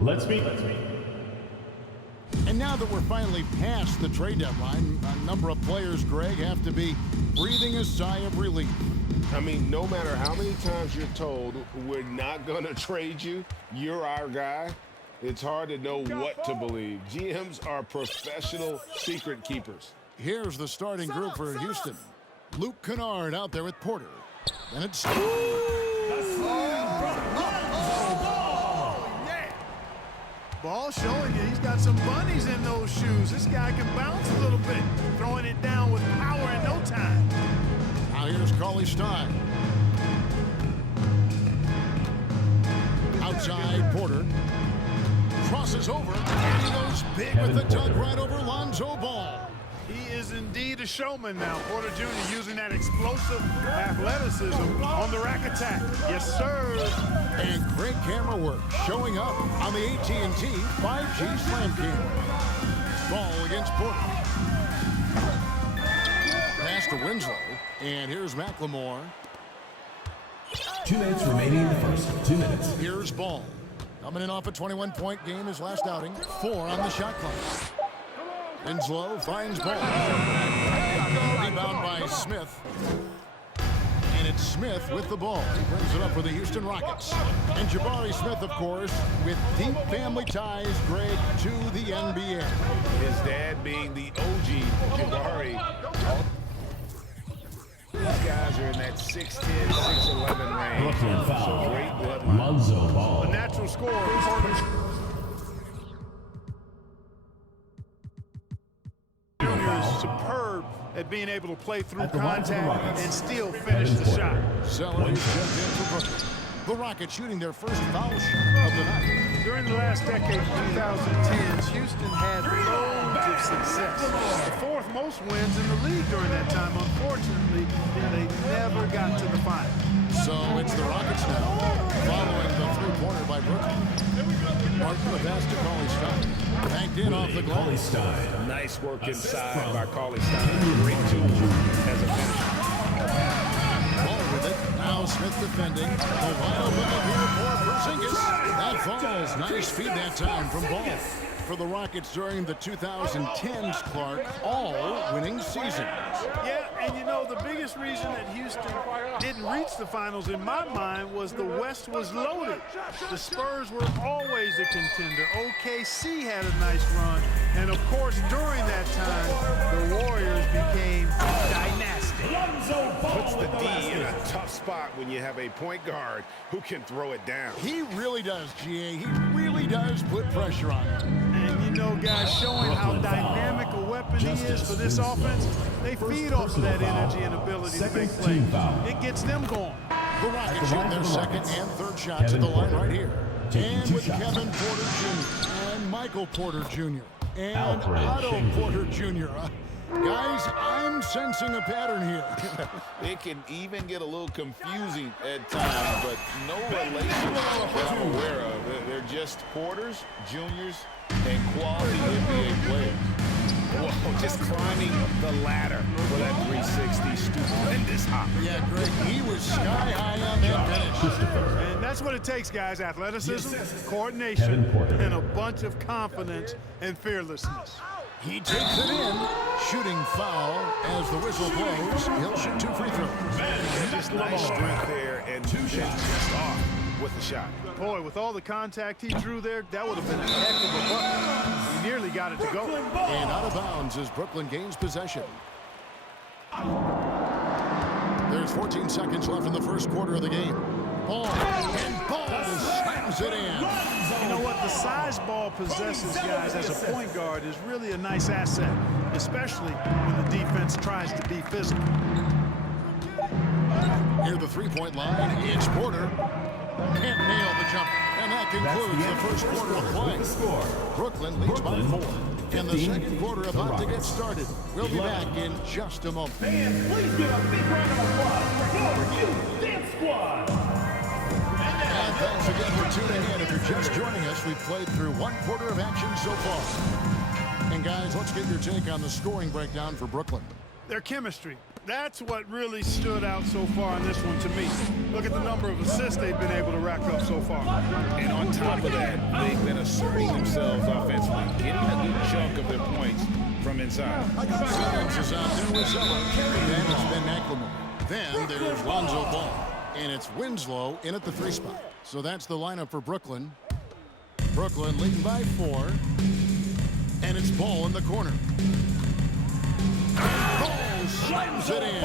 Let's meet. And now that we're finally past the trade deadline, a number of players, Greg, have to be breathing a sigh of relief. I mean, no matter how many times you're told we're not going to trade you, you're our guy, it's hard to know what to believe. GMs are professional secret keepers. Here's the starting group for Houston. Luke Kennard out there with Porter. And it's... Ball showing you he's got some bunnies in those shoes. This guy can bounce a little bit, throwing it down with power in no time. Now here's Cauley-Stein. Outside, Porter. Crosses over, and he goes big with the dunk right over Lonzo Ball. He is indeed a showman now. Porter Jr. using that explosive athleticism on the rack attack. Yes, sir. And great camera work showing up on the AT&T 5G Slam Cam. Ball against Porter. Pass to Winslow. And here's McLemore. 2 minutes remaining in the first. 2 minutes. Here's Ball. Coming in off a 21-point game his last outing. 4 on the shot clock. Winslow finds Ball. Rebound by Smith. And it's Smith with the ball. He brings it up for the Houston Rockets. And Jabari Smith, of course, with deep family ties, Greg, to the NBA. His dad being the OG Jabari. These guys are in that 6'10", 6'11" range. Brooklyn foul. So great bloodline. Lonzo Ball. A natural scorer. Junior is superb at being able to play through contact and still finish the shot. Sellers jumped in for Brooklyn. The Rockets shooting their first foul shot of the night. During the last decade, 2010s, Houston had loads of success. The fourth most wins in the league during that time. Unfortunately, they never got to the final. So it's the Rockets now, following the three-pointer by Brooklyn. Martin with pass to Cauley-Stein. Banked in off the glass. Cauley-Stein. Nice work inside by Cauley-Stein. Great tool as a finisher. Ball with it. Now Smith defending. The wide open up here for Porzingis. That falls. Nice feed that time from Ball. For the Rockets during the 2010s, Clark, all winning seasons. Yeah, and you know, the biggest reason that Houston didn't reach the finals, in my mind, was the West was loaded. The Spurs were always a contender. OKC had a nice run. And, of course, during that time, the Warriors became dynastic. Puts the D in a tough spot when you have a point guard who can throw it down. He really does, GA. He really does put pressure on him. And, you know, guys, showing how dynamic a weapon he is for this offense, they feed off of that energy and ability to make plays. It gets them going. The Rockets shooting their second and third shots at the line right here. And with Kevin Porter Jr. and Michael Porter Jr. and Otto Porter Jr. Guys, I'm sensing a pattern here. It can even get a little confusing at times, but no relation that I'm aware of. They're just Porters, Juniors, and quality NBA players. Whoa, just climbing the ladder for that 360 stupendous hop. Yeah, Greg, he was sky high on that finish. And that's what it takes, guys. Athleticism, coordination, and a bunch of confidence and fearlessness. He takes it in. Shooting foul as the whistle blows. He'll shoot 2 free throws. Just nice strength there and just off with the shot. Boy, with all the contact he drew there, that would have been a heck of a bucket. He nearly got it to go. And out of bounds as Brooklyn gains possession. There's 14 seconds left in the first quarter of the game. Ball, and Ball slams it in. You know what? The size Ball possesses, guys, as a point guard is really a nice asset, especially when the defense tries to be physical. Near the three-point line, it's Porter. Can't nail the jumper. And that concludes the first quarter of play. Brooklyn leads by 4. And the second quarter about to get started. We'll be back in just a moment. Fans, please give a big round of applause for your Youth Dance Squad. And thanks again for tuning in. If you're just joining us, we've played through one quarter of action so far. And guys, let's get your take on the scoring breakdown for Brooklyn. Their chemistry That's what really stood out so far in this one to me. Look at the number of assists they've been able to rack up so far. And on top of that, they've been asserting themselves offensively, getting a good chunk of their points from inside. Simmons is out there with Zeller. Then it's Ben McLemore. Then there's Lonzo Ball. And it's Winslow in at the 3 spot. So that's the lineup for Brooklyn. Brooklyn leading by 4. And it's Ball in the corner. Ball slams it in.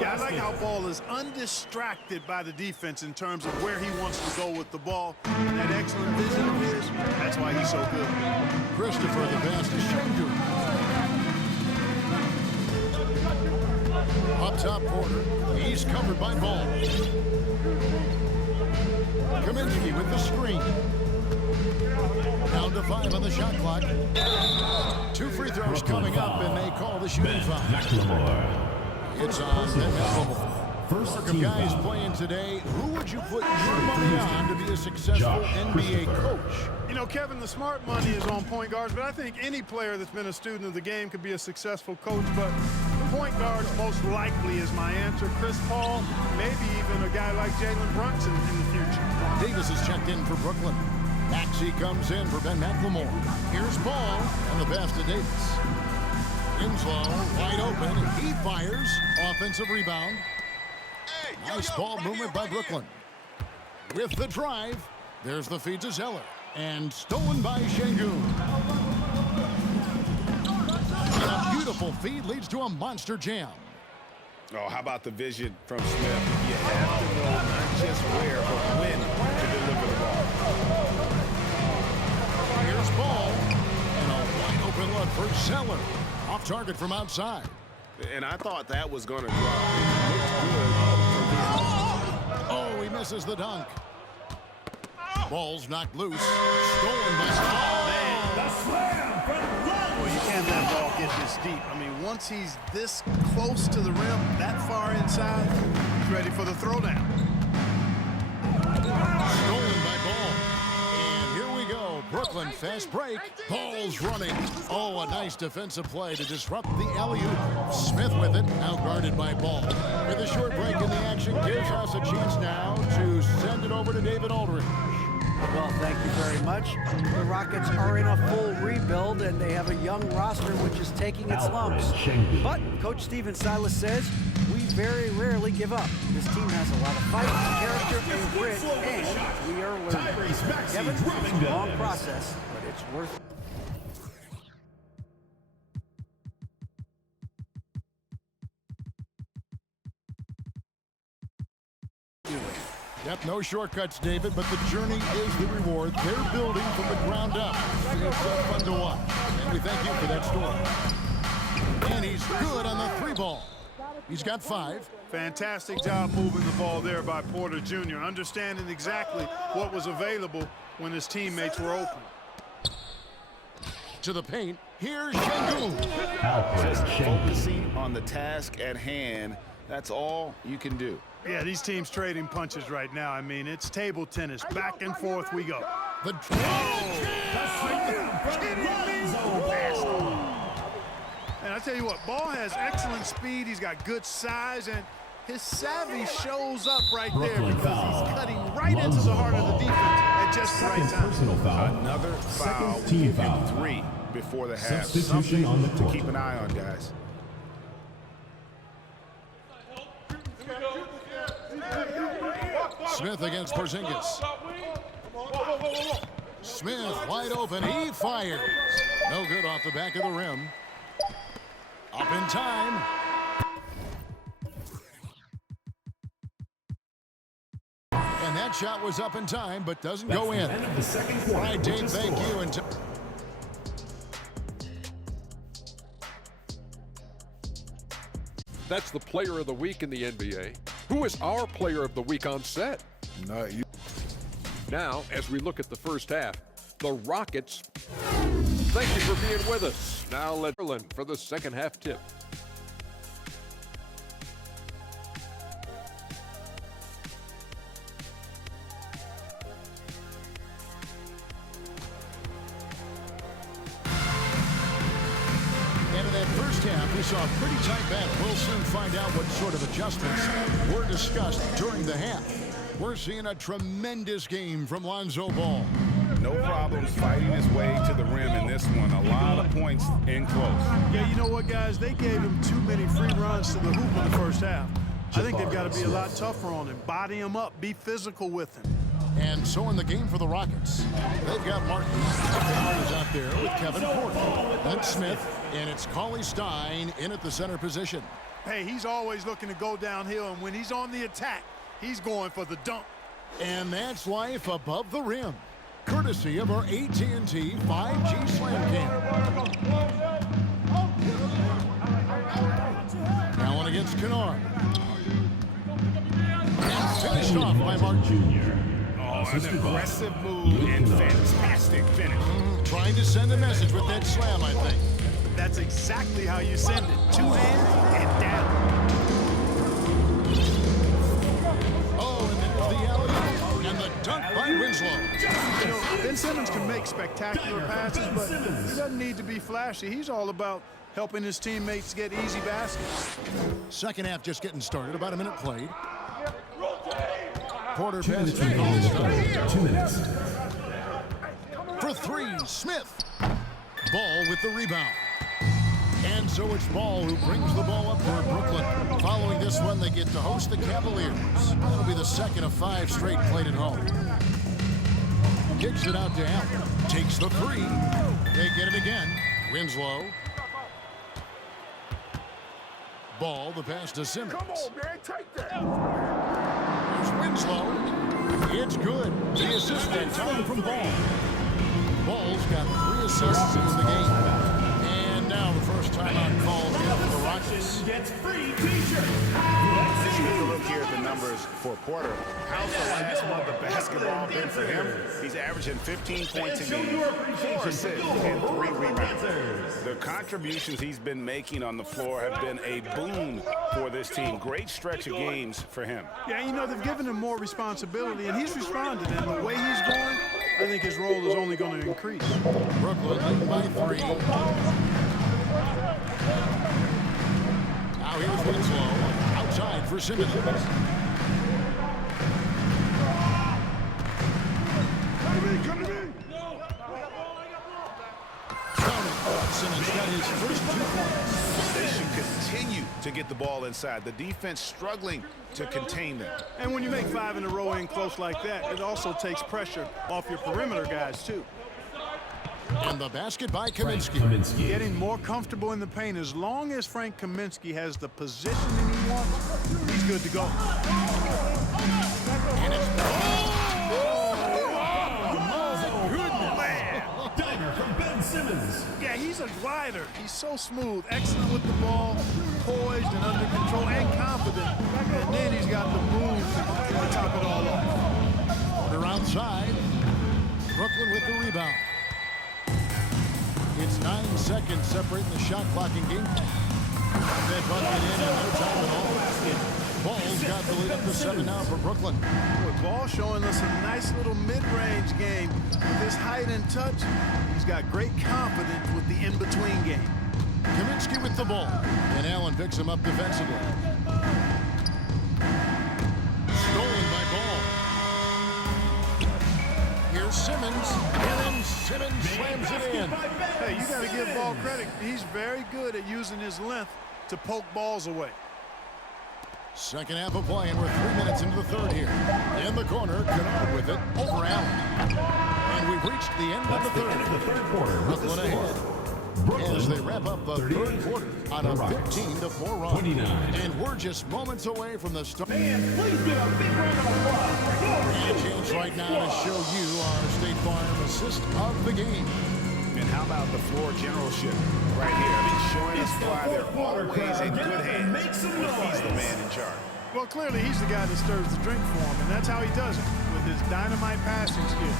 Yeah, I like how Ball is undistracted by the defense in terms of where he wants to go with the ball. And that excellent vision of his, that's why he's so good. Christopher the best is Shingu. Up top corner, he's covered by Ball. Kaminsky with the screen. Down to 5 on the shot clock. 2 free throws coming up, and they call the shooting foul. It's on Ben McLemore. First of guys playing today, who would you put your money on to be a successful NBA coach? You know, Kevin, the smart money is on point guards, but I think any player that's been a student of the game could be a successful coach. But point guards most likely is my answer. Chris Paul, maybe even a guy like Jalen Brunson in the future. Davis is checked in for Brooklyn. Maxey comes in for Ben McLemore. Here's Ball and the pass to Davis. Winslow wide open. He fires. Offensive rebound. Nice ball movement by Brooklyn. With the drive, there's the feed to Zeller. And stolen by Şengün. And a beautiful feed leads to a monster jam. Oh, how about the vision from Smith? You have to know not just where, but when to deliver the ball. Here's Ball. And a wide open look for Zeller. Off target from outside. And I thought that was going to drop. Oh, he misses the dunk. Ball's knocked loose. Stolen by Well, you can't let Ball get this deep. I mean, once he's this close to the rim, that far inside, he's ready for the throwdown. Stolen by Ball. And here we go. Brooklyn fast break. Ball's running. Oh, a nice defensive play to disrupt the alley-oop. Smith with it. Now guarded by Ball. With a short break in the action, gives us a chance now to send it over to David Aldridge. Well, thank you very much. The Rockets are in a full rebuild, and they have a young roster which is taking its lumps. But Coach Stephen Silas says, we very rarely give up. This team has a lot of fight, character, and grit, and we are learning. Kevin, it's a long process, but it's worth it. Yep, no shortcuts, David, but the journey is the reward. They're building from the ground up. It's fun to watch, and we thank you for that story. And he's good on the 3 ball. He's got 5. Fantastic job moving the ball there by Porter Jr., understanding exactly what was available when his teammates were open. To the paint, here's Şengün. Just focusing on the task at hand. That's all you can do. Yeah, these teams trading punches right now. I mean, it's table tennis. Back and forth we go. The And I tell you what, Ball has excellent speed. He's got good size, and his savvy shows up right there because he's cutting right into the heart of the defense at just the right time. Another foul. Team foul. 3 before the half. Substitution on the to court. keep an eye on, guys. Smith against Porzingis. Smith wide open. He fires. No good off the back of the rim. Up in time. And that shot was up in time, but doesn't go in. End of the second quarter. All right, Dave, thank you. And That's the player of the week in the NBA. Who is our player of the week on set? Not you. Now, as we look at the first half, the Rockets. Thank you for being with us. Now let's for the second half tip. in that first half, we saw a pretty tight battle. We'll soon find out what sort of adjustments were discussed during the half. We're seeing a tremendous game from Lonzo Ball. No problems fighting his way to the rim in this one. A lot of points in close. Yeah, you know what, guys? They gave him too many free runs to the hoop in the first half. I think they've got to be a lot tougher on him. Body him up. Be physical with him. And so in the game for the Rockets, they've got Martin is out there with Kevin Porter, then Smith, and it's Cauley Stein in at the center position. Hey, he's always looking to go downhill, and when he's on the attack, he's going for the dunk. And that's life above the rim, courtesy of our AT&T 5G Slam Cam. Allen against Kennard. And finished off by Martin Jr. An aggressive move and fantastic finish. Trying to send a message with that slam, I think. That's exactly how you send it. Two hands and down. Oh, and then the alley-oop and the dunk by Winslow. You know, Ben Simmons can make spectacular passes, but he doesn't need to be flashy. He's all about helping his teammates get easy baskets. Second half just getting started. About a minute played. Porter passes 2 minutes. for three. Smith. Ball with the rebound. And so it's Ball who brings the ball up for Brooklyn. Following this one, they get to host the Cavaliers. That'll be the second of 5 straight played at home. Kicks it out to Allen. Takes the three. They get it again. Winslow. Ball, the pass to Simmons. Come on, man, take that. There's Winslow. It's good. The assist that time from Ball. Ball's got 3 assists in the game. And now the first time on call here for the Rockets. Gets free t-shirt. Let's take a look here at the numbers for Porter. How's the last month of basketball been for him? He's averaging 15 points a game, 4 assists, and 3 rebounds. The contributions he's been making on the floor have been a boon for this team. Great stretch of games for him. Yeah, you know, they've given him more responsibility, and he's responded. And the way he's going, I think his role is only going to increase. Brooklyn leading by 3. Now here's Winslow. Outside for Simmons. Simmons got his first 2 points. They should continue to get the ball inside. The defense struggling to contain them. And when you make 5 in a row in close like that, it also takes pressure off your perimeter guys, too. And the basket by Kaminsky. Getting more comfortable in the paint. As long as Frank Kaminsky has the positioning he wants, he's good to go. And it's Dagger from Ben Simmons. Yeah, he's a glider. He's so smooth, excellent with the ball, poised and under control and confident. And then he's got the move to top it all off. Porter outside. Brooklyn with the rebound. It's 9 seconds separating the shot clock in game. That bucket in no time at all. Ball's got the lead up to 7 now for Brooklyn. With Ball showing us a nice little mid-range game. With his height and touch, he's got great confidence with the in-between game. Kaminsky with the ball. And Allen picks him up defensively. Stolen by Ball. Here's Simmons. And then Simmons slams it in. Hey, you got to give Ball credit. He's very good at using his length to poke balls away. Second half of play, and we're 3 minutes into the third here. In the corner, Kennard with it over Allen. And we've reached the end of the third quarter. Brooklyn ahead as they wrap up the third quarter on a 15-4 run. 29. And we're just moments away from the start. And please give a big round of applause for And a chance right now to show you our State Farm assist of the game. And how about the floor generalship right here? I mean, showing us why they're always in good hands when he's the man in charge. Well, clearly he's the guy that stirs the drink for him, and that's how he does it, with his dynamite passing skills.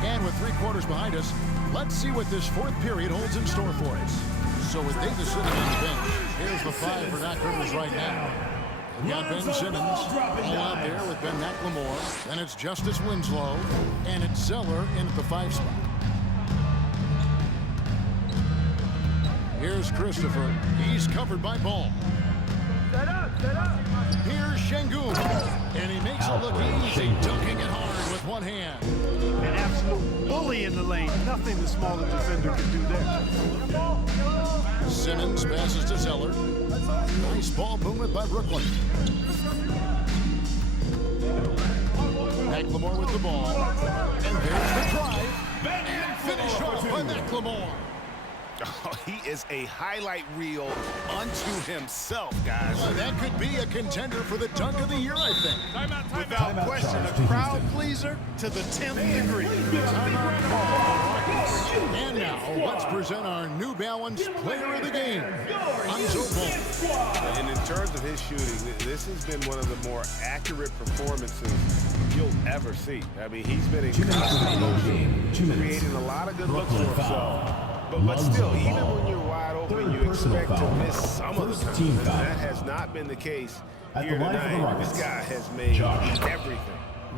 And with 3 quarters behind us, let's see what this 4th period holds in store for us. So with Davis sitting on the bench, here's the 5 for Doc Rivers right now. We've got Ben Simmons all out there with Ben McLemore. Then it's Justice Winslow, and it's Zeller in at the 5 spot. Here's Christopher. He's covered by Ball. Here's Şengün. And he makes it look easy, dunking it hard with one hand. An absolute bully in the lane. Nothing the smaller defender can do there. Simmons passes to Zeller. Nice ball movement by Brooklyn. McLemore with the ball. And there's the drive. And finished off by McLemore. Oh, he is a highlight reel unto himself, guys. Well, that could be a contender for the dunk of the year, I think. Without question, a crowd pleaser to the 10th degree. And now, let's present our New Balance Player of the Game, Lonzo Ball. And in terms of his shooting, this has been one of the more accurate performances you'll ever see. I mean, he's been creating a lot of good looks for himself. But still, even when you're wide open, you expect to miss some of the time. That has not been the case here tonight. This guy has made everything.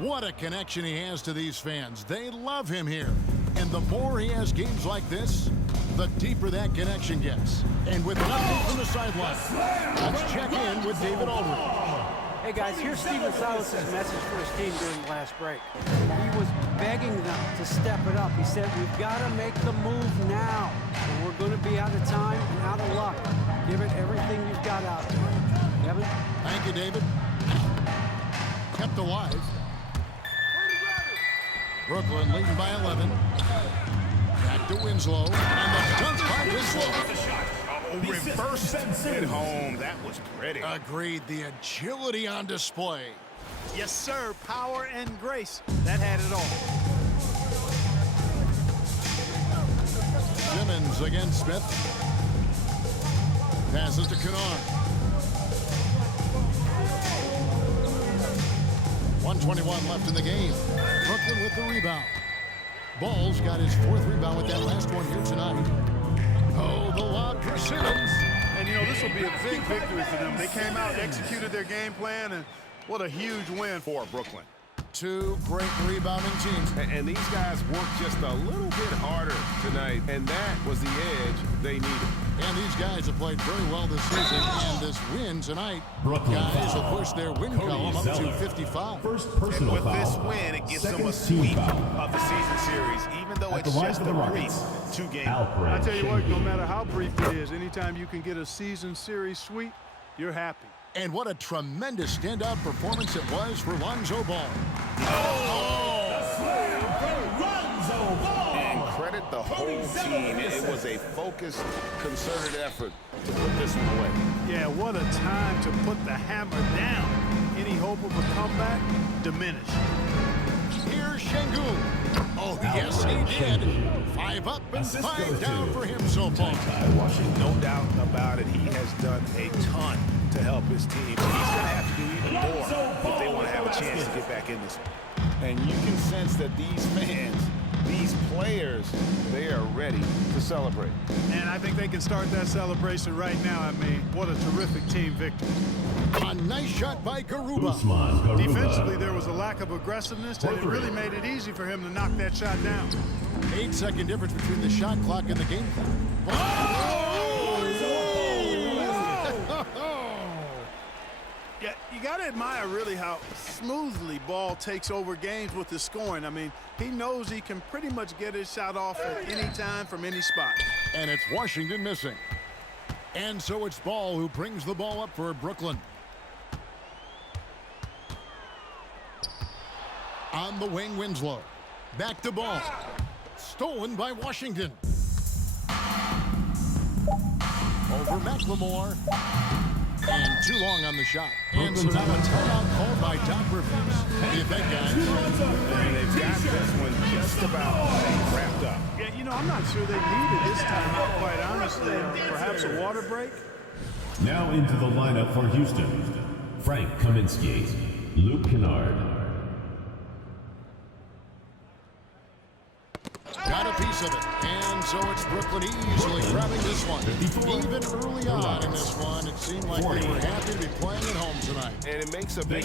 What a connection he has to these fans. They love him here. And the more he has games like this, the deeper that connection gets. And with an update from the sideline, let's check in with David Aldridge. Hey guys, here's Stephen Silas' message for his team during the last break. He was begging them to step it up. He said, we've got to make the move now. Or we're going to be out of time and out of luck. Give it everything you've got out there. Kevin? Thank you, David. Kept alive. Brooklyn leading by 11. Back to Winslow. And the dunk by Winslow. Reverse at home. That was pretty. Agreed. The agility on display. Yes, sir. Power and grace. That had it all. Simmons against Smith. Passes to Kennard. 1:21 left in the game. Brooklyn with the rebound. Ball's got his 4th rebound with that last one here tonight. Oh, the lob for Simmons. And, you know, this will be a big victory for them. They came out, executed their game plan, and what a huge win for Brooklyn. Two great rebounding teams. And these guys worked just a little bit harder tonight, and that was the edge they needed. And these guys have played very well this season, and this win tonight, guys will push their win column up to 55. First personal and with this win, it gives them a sweep of the season series, even though it's just a brief 2-game. I tell you what, no matter how brief it is, anytime you can get a season series sweep, you're happy. And what a tremendous standout performance it was for Lonzo Ball. And credit the whole team. It was a focused, concerted effort to put this one away. Yeah, what a time to put the hammer down. Any hope of a comeback diminished. Here's Şengün. Oh, yes, he did. 5 up and 5 down for him so far. No doubt about it. He has done a ton to help his team. He's going to have to do even more if they want to have a chance to get back in this one. And you can sense that these fans, these players, they are ready to celebrate. And I think they can start that celebration right now. I mean, what a terrific team victory. A nice shot by Garuba. Defensively, there was a lack of aggressiveness, and it really made it easy for him to knock that shot down. 8-second difference between the shot clock and the game clock. Yeah, you got to admire really how smoothly Ball takes over games with his scoring. I mean, he knows he can pretty much get his shot off at any time from any spot. And it's Washington missing. And so it's Ball who brings the ball up for Brooklyn. On the wing, Winslow. Back to Ball. Stolen by Washington. Over McLemore. And too long on the shot. And so now a timeout called by Doc Rivers. What do you think, guys? And they've got this one just about wrapped up. Yeah, you know, I'm not sure they needed this timeout, quite honestly. Perhaps a water break? Now into the lineup for Houston. Frank Kaminsky, Luke Kennard. Got a piece of it. And so it's Brooklyn easily grabbing this one. Even early on in this one, it seemed like they were happy to be playing at home tonight. And it makes a big...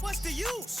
What's the use?